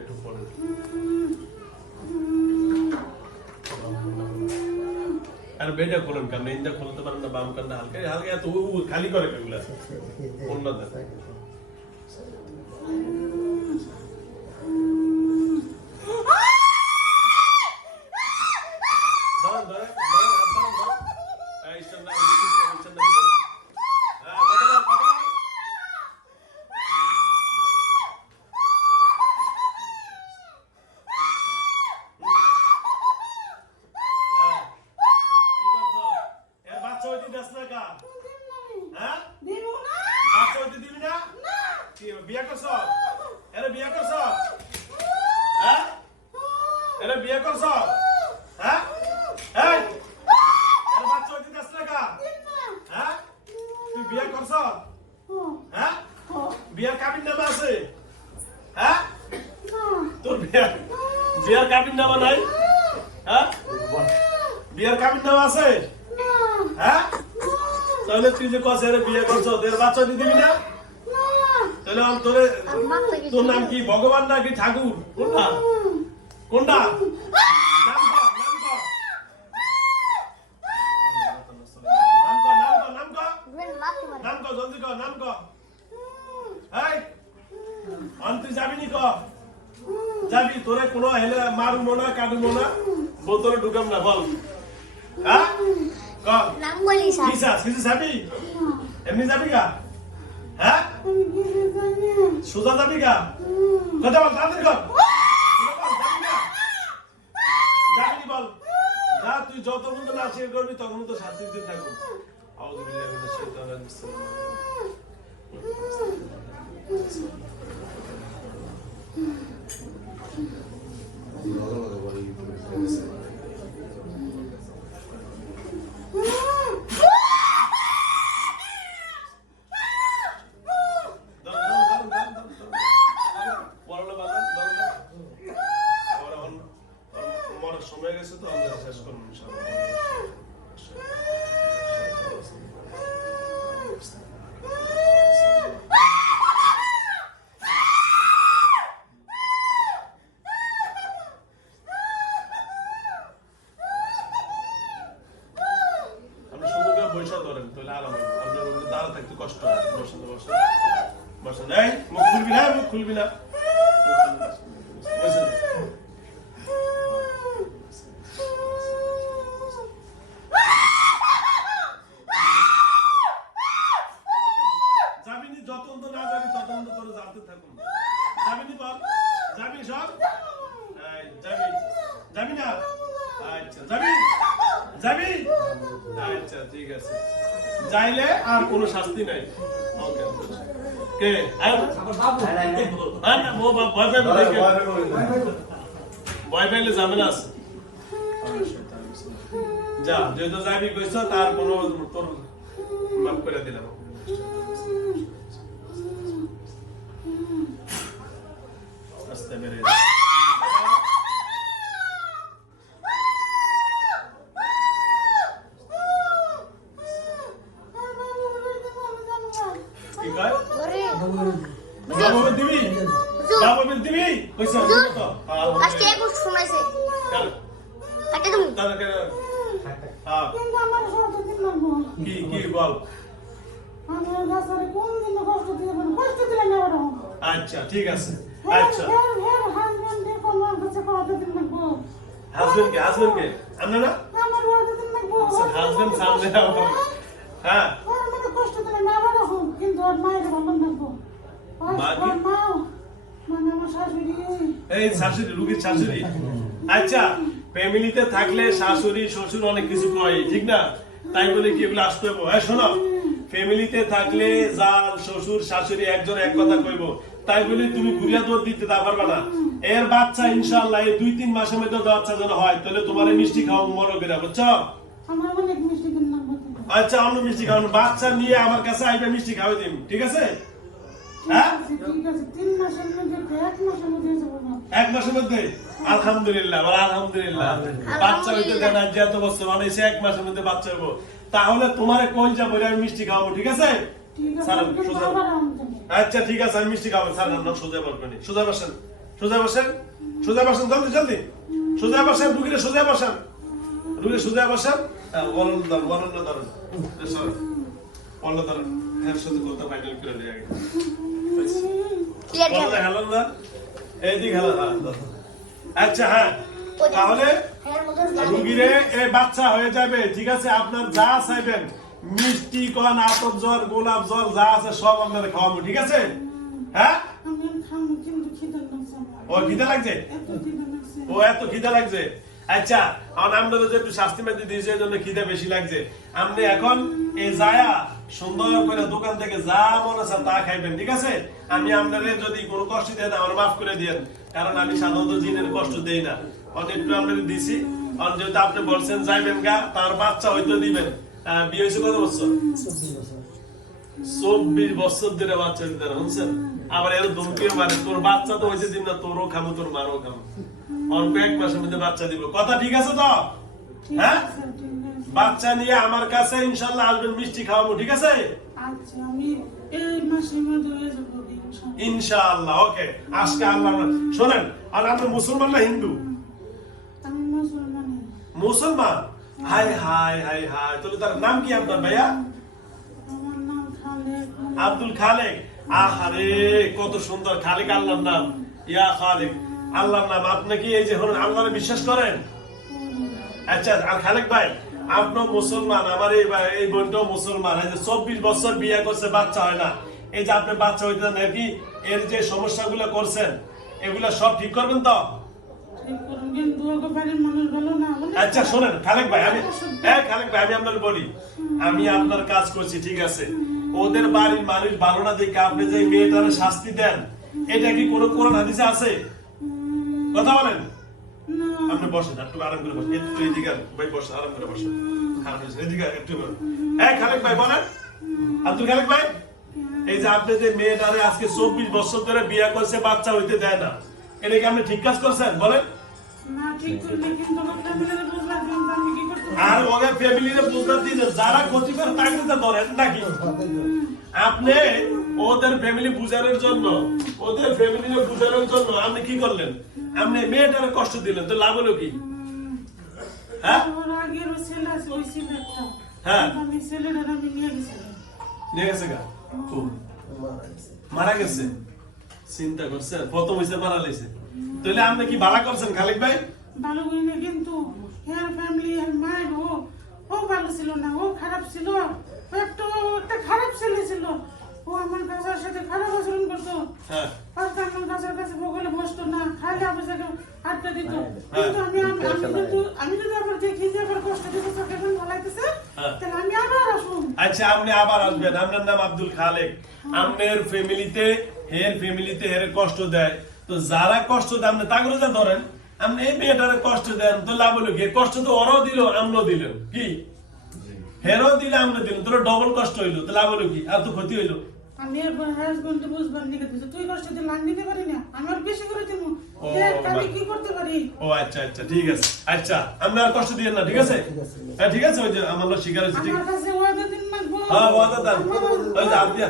একটু পরে। আর বেটা খোলেন কান? ইন্দা খুলতে পারেন না বাম কান্না হালকা হালকা এত খালি করে কেগুলা অন্য দেন ধরেন, ধরেন, ধরেন, হাত ধরেন, ধরেন। এই, ইস্টার্ন না, ওই যে ইস্টার্ন, ইস্টার্ন না, ভিতরে। হ্যাঁ, কথা বল, কথা বল। হ্যাঁ। কি করছ? এর বাচ্চা হইতে দেস না কা? হ্যাঁ? বাচ্চা হইতে দিবি না? কি, বিয়ে করছ? এরে বিয়ে করছ? হ্যাঁ? এরে বিয়ে করছ? হ্যাঁ? এই! এর বাচ্চা হইতে দেস না কা? হ্যাঁ? তুই বিয়ে করছ? হ্যাঁ? বিয়ের কাবিন নামা আছে? হ্যাঁ? তোর বিয়ে বিয়ের কাবিন নামা নাই? হ্যাঁ? বিয়ের কাবিন নামা আছে? হ্যাঁ? তাহলে তুই যে এর বিয়ে করছ তোর বাচ্চা দিবি না তাহলে আমি তোরে তোর নাম কি ভগবান নাকি ঠাকুর কোনটা কোনটা নাম কর নাম কর নাম কর নাম কর নাম কর নাম কর জলদি কর নাম কর এই অন যাবি তোরে কোনো হেলে মারুমো না কাটুমো না বোতলে ঢুকাম না বল। হ্যাঁ? এমনি যাবি গা? হ্যাঁ? সোজা যাবি গা? কথা বল তাড়াতাড়ি কর যাবি বল। যা তুই যত পর্যন্ত না স্বীকার করবি তখন তো শাস্তি দিতে থাকব। আউযু বিল্লাহি মিনাশ শাইতানির রাজিম দাঁড়াও, দাঁড়াও, দাঁড়াও, দাঁড়াও, দাঁড়াও। পড়ালো বাজান, দাঁড়াও, দাঁড়াও। আবার এখন- এখন মরার সময় গেছে তো আমরা শেষ করব ইনশাআল্লাহ। আপনি সুন্দর করে বৈশা ধরেন তাহলে আরাম হবে আপনার ওগুলো দাঁড়া থাকতে কষ্ট হয় বসেন বসেন বসেন এই মুখ খুলবি না। খুলবি না যাবি জানতে থাকুন যাবি সব? যাবি। যাবি না? আচ্ছা যাবি? যাবি? আচ্ছা ঠিক আছে। যাইলে আর কোনো শাস্তি নাই। ওকে কে? আয় আয় না ও বা- ভয় পাইবে দেখে। ভয় পাইলে ঝামেলা আছে। যা যেহেতু যাবি কইছ, তার কোনো তোর মাফ করে দিলাম। কি আচ্ছা ঠিক আছে। হাজবেন্ড কে হাজবেন্ড কে আমরা না হাজবেন্ড সামনে আমার এই শাশুড়ি রুগীর শাশুড়ি। আচ্ছা ফ্যামিলিতে থাকলে শাশুড়ি শ্বশুর অনেক কিছু কয় ঠিক না? তাই বলে কি এগুলো আসতে হবে হ্যাঁ শোনো ফ্যামিলিতে থাকলে জাল শ্বশুর শাশুড়ি একজন এক কথা কইব। তাই বলে তুমি ঘুরিয়া দৌড় দিতে তা পারবা না। এর বাচ্চা ইনশাআল্লাহ এই দুই তিন মাসের মধ্যে বাচ্চা যেন হয় তাহলে তোমার মিষ্টি খাও মরো বেরা বুঝছ? আচ্ছা অন্য মিষ্টি খাওয়ানো বাচ্চা নিয়ে আমার কাছে আইবে মিষ্টি খাওয়াই দিন ঠিক আছে? এক মাসের মধ্যে? এক মাসের মধ্যে আলহামদুলিল্লাহ। আলহামদুলিল্লাহ। বাচ্চা হইতে দেন আজ এত বছর মানে এক মাসের মধ্যে বাচ্চা তাহলে তোমারে কোন যাব? আমি মিষ্টি খাওয়াবো ঠিক আছে? আচ্ছা ঠিক আছে আমি মিষ্টি খাব স্যার আমরা সোজা বলবেন সোজা বসেন সোজা বসেন সোজা বসেন জলদি জলদি। সোজা বসেন রুগীরে সোজা বসেন। রুগীরে সোজা বসেন। হ্যাঁ, বলন ধর বলন ধরেন। বলন ধরেন। হ্যাঁ সাথে কথা ফাইনাল করে দিয়ে আগে। হ্যাঁ। আচ্ছা হ্যাঁ তাহলে রুগীরে এই বাচ্চা হয়ে যাবে ঠিক আছে? আপনার যা চাইবেন মিষ্টি কন আতপ জল গোলাপ জল যা আছে সব আপনারা খাওয়াবো ঠিক আছে? হ্যাঁ? লাগছে ও খিদা লাগছে? এত লাগছে ও এত খিদা লাগছে? আচ্ছা আমরা তো একটু শাস্তি মেতে দিয়েছি জন্য খিদে বেশি লাগছে। আপনি এখন এই যায়া সুন্দর করে দোকান থেকে যা মনে আছে তা খাইবেন ঠিক আছে? আমি আপনাদের যদি কোনো কষ্ট দেন আমার মাফ করে দিয়েন কারণ আমি সাধারণত জিনের কষ্ট দেই না। অনেক একটু আপনাদের দিছি আর যেহেতু আপনি বলছেন যাইবেন গা তার বাচ্চা হয়তো দিবেন। বিয়ে হয়েছে কত বছর? চব্বিশ বছর ধরে বাচ্চা দিতে শুনছেন? আবার এর ধমকিও মানে তোর বাচ্চা তো হয়েছে দিন না তোরও খামো তোর মারও খামো। অল্প এক মাসের মধ্যে বাচ্চা দিব। কথা ঠিক আছে তো? হ্যাঁ? বাচ্চা নিয়ে আমার কাছে ইনশাল্লাহ আসবেন মিষ্টি খাওয়াবো ঠিক আছে? আচ্ছা হয়ে ইনশাআল্লাহ। ওকে আজকে আল্লাহ শোনেন আর আপনি মুসলমান না হিন্দু? মুসলমান হাই হাই হাই হাই তাহলে তার নাম কি আপনার ভাইয়া? আব্দুল খালেক। আহারে কত সুন্দর খালেক আল্লাহর নাম। ইয়া খালেক আল্লাহর নাম। আপনি কি এই যে হলেন আল্লাহরে বিশ্বাস করেন? আচ্ছা আর খালেক ভাই আপনিও মুসলমান আমার এই এই বোনটাও মুসলমান। এই যে চব্বিশ বছর বিয়ে করছে বাচ্চা হয় না। এই যে আপনি বাচ্চা হইতে নাকি এর যে সমস্যাগুলো করছেন এগুলা সব ঠিক করবেন তো? আচ্ছা শোনেন খালেক ভাই আমি হ্যাঁ খালেক ভাই আমি আপনার বলি আমি আপনার কাজ করছি ঠিক আছে। ওদের বাড়ির মানুষ ভালো না দেখে আপনি যে মেয়েটার শাস্তি দেন এটা কি কোনো কোরআন হাদিসে আছে? কথা বলেন। আপনি বসেন একটু আরাম করে বসেন। একটু এদিকে ভাই বসেন আরাম করে বসেন। খারাপ হয়েছে, এদিকে একটু। এই খালেক ভাই বলেন। আব্দুল খালেক ভাই এই যে আপনি যে মেয়েটারে আজকে চব্বিশ বছর ধরে বিয়ে করছে বাচ্চা হইতে দেয় না এটা কি আপনি ঠিক কাজ করছেন? বলেন? আর ওদের ফ্যামিলিরে বুঝতে দিন যারা ক্ষতি করে তাকে তো ধরেন নাকি? আপনি ওদের ফ্যামিলি বুঝানোর জন্য ওদের ফ্যামিলিরে বুঝানোর জন্য আপনি কি করলেন? আপনি মেয়েটার কষ্ট দিলেন তো লাভ হলো কি? হ্যাঁ? হ্যাঁ। নিয়ে গেছে। গা? মারা গেছে। চিন্তা করছেন প্রথম হয়েছে মারা লেছে তাহলে আপনি কি ভাড়া করছেন খালিক ভাই? ভালো করি না কিন্তু হেয়ার ফ্যামিলি হেয়ার মায়ের ও ও ভালো ছিল না ও খারাপ ছিল। একটা একটা খারাপ ছেলে ছিল। ও আমার কাছের সাথে খারাপ আচরণ করতো। হ্যাঁ। হয়তো আমার কাছের কাছে বগলে বসতো না খাইলে আটকা দিত। হ্যাঁ। কিন্তু আমি আমি আমি কিন্তু আমি যদি আবার দেখি যে আবার কষ্ট চোখে এখন ভালাইতেছে হ্যাঁ। তাহলে আমি আবার আসুন আচ্ছা আপনি আবার আসবেন। আপনার নাম আব্দুল খালেক। আপনার ফ্যামিলিতে হের ফ্যামিলিতে হের কষ্ট দেয়। তো যারা কষ্ট দেয় আপনি তাগরে যা ধরেন। আপনি এই মেয়েটারে কষ্ট দেন তো লাভ হলো কি? কষ্ট তো ওরাও দিল আমরাও দিলেন কি? হেরও দিলে আমরা দিলেন তোর ডবল কষ্ট হইল তো লাভ হলো কি? আর তো ক্ষতি হইল। আমি একবার হাজবেন্ড বুঝবার নিকে দিছে তুই কষ্ট দিলে আমি নিতে পারি না আমি বেশি করে দিব ও, আমি কি করতে পারি? ও আচ্ছা আচ্ছা ঠিক আছে। আচ্ছা আমরা আর কষ্ট দিয়েন না ঠিক আছে? হ্যাঁ ঠিক আছে ওই যে আমার শিকার হয়েছে ঠিক আমার কাছে ওয়াদা দিন মাগবো হ্যাঁ ওয়াদা দেন ওই যে আপনি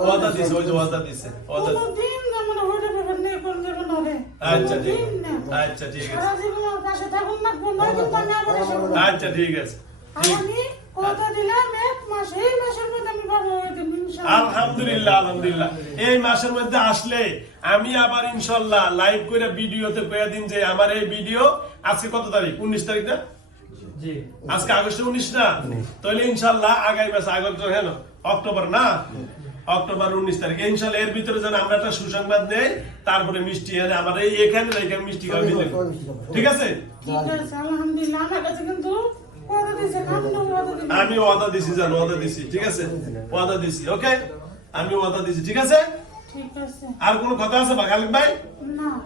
ওয়াদা দিছে ওই যে ওয়াদা দিছে ওয়াদা কোনোদিন যেমন ওটা ব্যাপার নিয়ে কোন যাবে না রে আচ্ছা ঠিক আচ্ছা ঠিক আছে। সারা জীবন পাশে থাকুন না। আচ্ছা ঠিক আছে। আমি আলহামদুলিল্লাহ আলহামদুলিল্লাহ। এই মাসের মধ্যে আসলে আমি আবার ইনশাল্লাহ লাইভ করে ভিডিওতে কয়ে দিন যে আমার এই ভিডিও আজকে কত তারিখ? উনিশ তারিখ না? আজকে আগস্টের উনিশ না? তাহলে ইনশাল্লাহ আগামী মাসে আগস্ট অক্টোবর না? অক্টোবর উনিশ তারিখ। ইনশাল্লাহ এর ভিতরে যেন আমরা একটা সুসংবাদ নেই তারপরে মিষ্টি এনে আমার এই এখানে মিষ্টি ঠিক আছে? ঠিক আছে আলহামদুলিল্লাহ। আমার কাছে কিন্তু আমি ওয়াদা দিছি জানো ওয়াদা দিছি ঠিক আছে? ওয়াদা দিছি ওকে আমি ওয়াদা দিছি ঠিক আছে? আর কোনো কথা আছে বা খালিক ভাই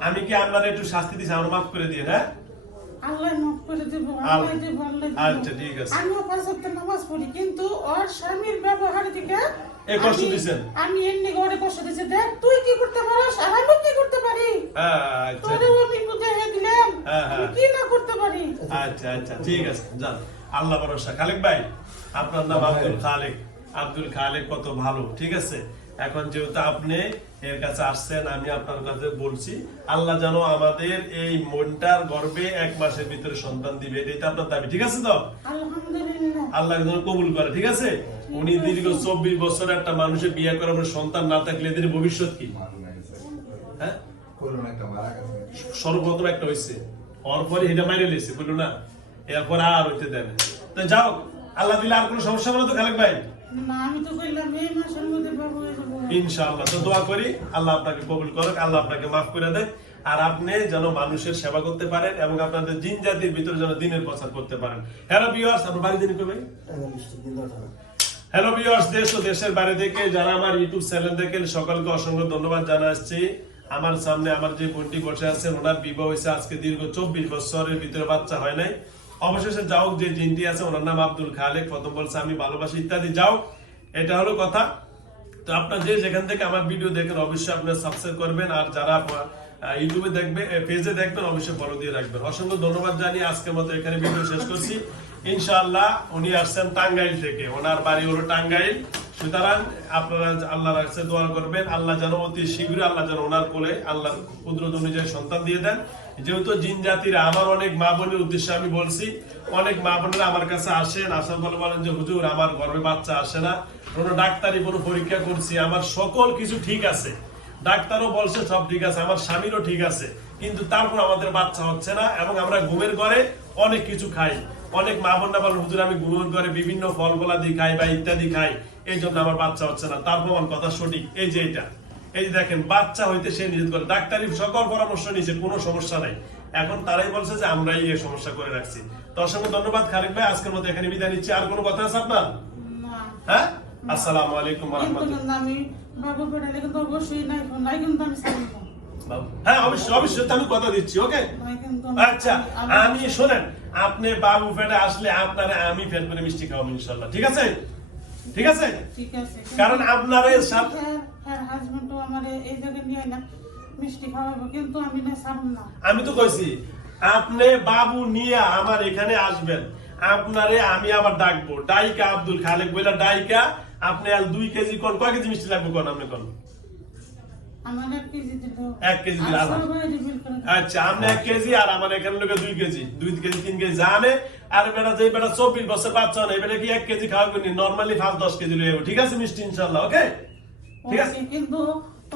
আমি কি আপনার একটু শাস্তি দিছি আমার মাফ করে দিয়ে হ্যাঁ? আল্লাহ মাফ করে দেবো আল্লাহ। দেবো আল্লাহ আচ্ছা, ঠিক আছে। আমিও পাঁচ ওয়াক্ত নামাজ পড়ি কিন্তু ওর স্বামীর ব্যবহার থেকে এ কষ্ট আমি- দিছেন? আমি এমনি ঘরে কষ্ট দিছে দেখ তুই কি করতে পারিস আর আমি কি করতে পারি? হ্যাঁ আচ্ছা। পারি? আচ্ছা আচ্ছা ঠিক আছে যান। আল্লাহ ভরসা। খালেক ভাই আপনার নাম আব্দুল খালেক। আব্দুল খালেক কত ভালো ঠিক আছে? এখন যেহেতু আপনি এর কাছে আসছেন আমি আপনার কাছে বলছি আল্লাহ যেন আমাদের এই মনটার গর্বে এক মাসের ভিতরে সন্তান দিবে এটাই তো আপনার দাবি ঠিক আছে তো? আল্লাহ যেন কবুল করে ঠিক আছে? উনি দীর্ঘ চব্বিশ বছর একটা মানুষের বিয়ে করার পর সন্তান না থাকলে এদের ভবিষ্যৎ কি? হ্যাঁ? সর্বপ্রথম একটা হয়েছে। পরে এটা মাইরে বুঝলো না এরপর আর হইতে দেন তো যাও আল্লাহ দিলে আর কোনো সমস্যা বলো তো খালেক ভাই? তো ইনশাআল্লাহ দোয়া করি আল্লাহ আপনাকে কবুল করুক আল্লাহ আপনাকে মাফ করে দেয় আর আপনি যেন মানুষের সেবা করতে পারেন এবং আপনাদের জিন জাতির ভিতরে যেন দিনের প্রচার করতে পারেন। হ্যালো ভিউয়ার্স আপনার বাড়ি দিন কবে হ্যালো ভিউয়ার্স দেশ ও দেশের বাইরে থেকে যারা আমার ইউটিউব চ্যানেল দেখেন সকলকে অসংখ্য ধন্যবাদ জানাচ্ছি। আমার সামনে আমার যে বোনটি বসে আছে ওনার বিবাহ হয়েছে আজকে দীর্ঘ চব্বিশ বছরের, ভিতরে বাচ্চা হয় নাই। অবশেষে যাও, যে জিনটি আছে, ওনার নাম আব্দুল খালেক, প্রথম বলছে, আমি ভালোবাসি ইত্যাদি। যাও, এটা হলো কথা। তো আপনার যে যেখান থেকে আমার ভিডিও দেখেন, অবশ্যই আপনার সাবস্ক্রাইব করবেন, আর যারা ইউটিউবে দেখবে পেজে দেখবেন, অবশ্যই ফলো দিয়ে রাখবেন। অসংখ্য ধন্যবাদ জানিয়ে আজকের মতো এখানে ভিডিও শেষ করছি। ইনশাআল্লাহ উনি আসছেন টাঙ্গাইল থেকে। ওনার বাড়ি হলো টাঙ্গাইল। সুতরাং আপনারা আল্লাহ রাখছে দোয়া করবেন। আল্লাহ যেন অতি শীঘ্রই আল্লাহ যেন ওনার কোলে আল্লাহর কুদরত অনুযায়ী সন্তান দিয়ে দেন। যেহেতু জিন জাতিরা, আমার অনেক মা বোনের উদ্দেশ্যে আমি বলছি, অনেক মা বোনেরা আমার কাছে আসেন আসার পরে বলেন যে, হুজুর, আমার গর্ভে বাচ্চা আসে না। কোনো ডাক্তারি, কোনো পরীক্ষা করছি, আমার সকল কিছু ঠিক আছে। ডাক্তারও বলছে, সব ঠিক আছে, আমার স্বামীরও ঠিক আছে। কিন্তু তারপর আমাদের বাচ্চা হচ্ছে না এবং আমরা ঘুমের ঘরে অনেক কিছু খাই। অনেক মা বোনরা বলেন হুজুর আমি ঘুমের ঘরে বিভিন্ন ফল ফলাদি খাই বা ইত্যাদি খাই এই জন্য আমার বাচ্চা হচ্ছে না। তারপর আমার কথা সঠিক। এই যে এটা। এই যে দেখেন বাচ্চা হইতে সে নিষেধ করে। ডাক্তারি সকল পরামর্শ নিয়েছে কোনো সমস্যা নাই। এখন তারাই বলছে যে আমরাই এই সমস্যা করে রাখছি। তো অসংখ্য ধন্যবাদ খালিক ভাই আজকের মতো এখানে বিদায় নিচ্ছি। আর কোনো কথা আছে আপনার? হ্যাঁ? আসসালামু আলাইকুম রহমতুল্লাহ। হ্যাঁ অবশ্যই অবশ্যই আমি কথা দিচ্ছি ওকে? আচ্ছা আমি শোনেন আপনি বাবু ফেটে আসলে আপনারা আমি ফেল করে মিষ্টি খাওয়াবো ইনশাল্লাহ ঠিক আছে? ঠিক আছে? কারণ আপনার সাথে হ্যাঁ মিষ্টি খাওয়াবো কিন্তু আমি তো কইছি আপনি বাবু নিয়ে আমার এখানে আসবেন আপনারে আমি আবার ডাকবো। ডাইকা আব্দুল খালেক বইলা ডাইকা আপনি আর দুই কেজি কোন কয় কেজি মিষ্টি লাগবে কোন আপনি কোন? এক কেজি দিল এক কেজি। আচ্ছা আপনি এক কেজি আর আমার এখানে লোকে দুই কেজি। দুই কেজি তিন কেজি জানে আর বেটা যে বেটা চব্বিশ বছর বাচ্চা নেই বেটা কি এক কেজি খাওয়া করি নর্মালি পাঁচ দশ কেজি লয়ে ঠিক আছে মিষ্টি ইনশাল্লাহ ওকে? ঠিক আছে? কিন্তু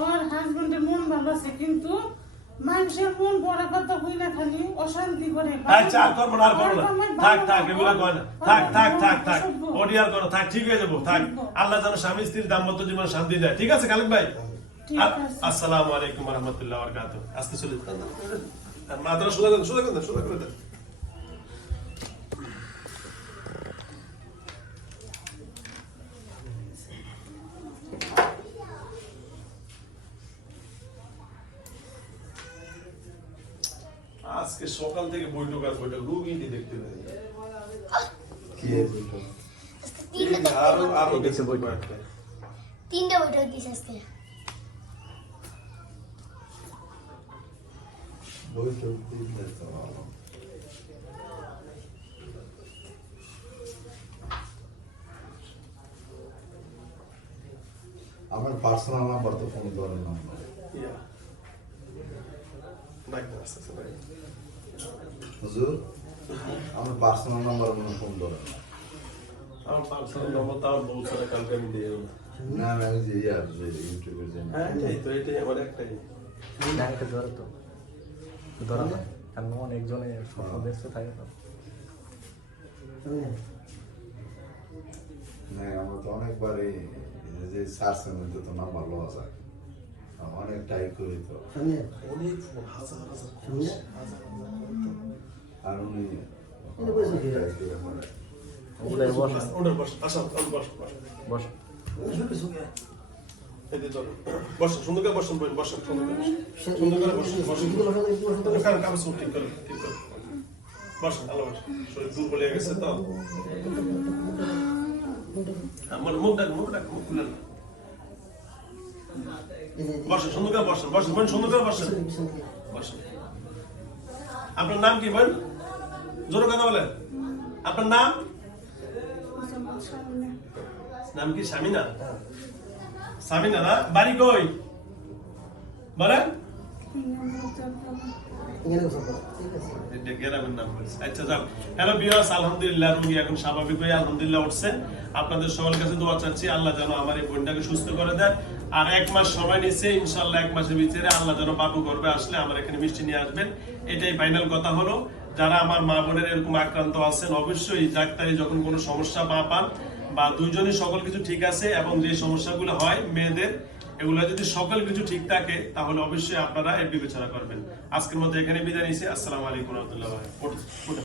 ওর হাজবেন্ডের মন ভালো আছে কিন্তু মানুষের মন বড় কথা হই না খালি অশান্তি করে। আচ্ছা আর করব না আর করব না। থাক থাক এগুলো কয় না। থাক থাক থাক থাক। করো থাক ঠিক হয়ে যাব থাক। আল্লাহ যেন স্বামী স্ত্রীর দাম্পত্য জীবন শান্তি দেয়। ঠিক আছে খালেক ভাই। আসসালামু আলাইকুম রহমতুল্লাহ বরকাত আজকে চলে মাত্রা সোজা করে সোজা করে দেন, সোজা করে দেন। আজকে সকাল থেকে বৈঠক আর বৈঠক রুগীটি দেখতে পাই আরও আরও দেখতে বৈঠক। তিনটা বৈঠক দিছে আজকে। বৈঠক দিলে তো আমার পার্সোনাল নাম্বার তো ফোন করেন না ইয়া ডাক্তার আসতেছে ভাই হুজুর আমার পার্সোনাল নাম্বার কোনো ফোন করেন না আমার পার্সোনাল নম্বর তো আমার বউ ছাড়া কালকে আমি দিয়ে দেবো না না আমি যে ইয়ার যে ইউটিউবের যে হ্যাঁ এই তো এটাই আমার একটাই ব্যাংকে ধরে তো ধরা না কারণ অনেকজনে স্বপ্ন দেখতে থাকে তো। না আমরা তো অনেকবারই যে সার্চের মধ্যে তো নাম্বার লওয়া যায়। অনেক ট্রাই করি তো। অনেক হাজার হাজার আর উনি। ওগুলাই বস বস বস বস বস এই যে চলো বস সুন্দর করে বসুন বোন বসুন। সুন্দর করে বসুন। সুন্দর করে বসুন বসুন কারণ কাগজ সব ঠিক করো ঠিক করো। বসুন ভালো বসুন। শরীর দুর্বল হয়ে গেছে তো। আমার মুখ ডাক মুখ ডাক মুখ খুলে না বসুন সুন্দর করে বসুন বসুন বোন সুন্দর করে বসুন। বসুন। আপনার নাম কি বোন জোরে কথা বলেন। আপনার নাম? নাম কি স্বামীনা সামিনা না বাড়ি কই বলেন আপনাদের সকলের কাছে দোয়া চাচ্ছি আল্লাহ যেন আমার এই বোনটাকে সুস্থ করে দেন আর এক মাস সময় নিচ্ছে ইনশাল্লাহ এক মাসের ভিতরে আল্লাহ যেন বাবু করবে আসলে আমার এখানে মিষ্টি নিয়ে আসবেন। এটাই ফাইনাল কথা হলো। যারা আমার মা বোনের এরকম আক্রান্ত আছেন অবশ্যই ডাক্তারি যখন কোনো সমস্যা পা পান বা দুইজনে সকল কিছু ঠিক আছে এবং যে সমস্যাগুলো হয় মেয়েদের, এগুলো যদি সকল কিছু ঠিক থাকে, তাহলে অবশ্যই আপনারা এর বিবেচনা করবেন। আজকের মতো এখানে বিদায় নিচ্ছি। আসসালামু আলাইকুম রহমতুল্লাহ।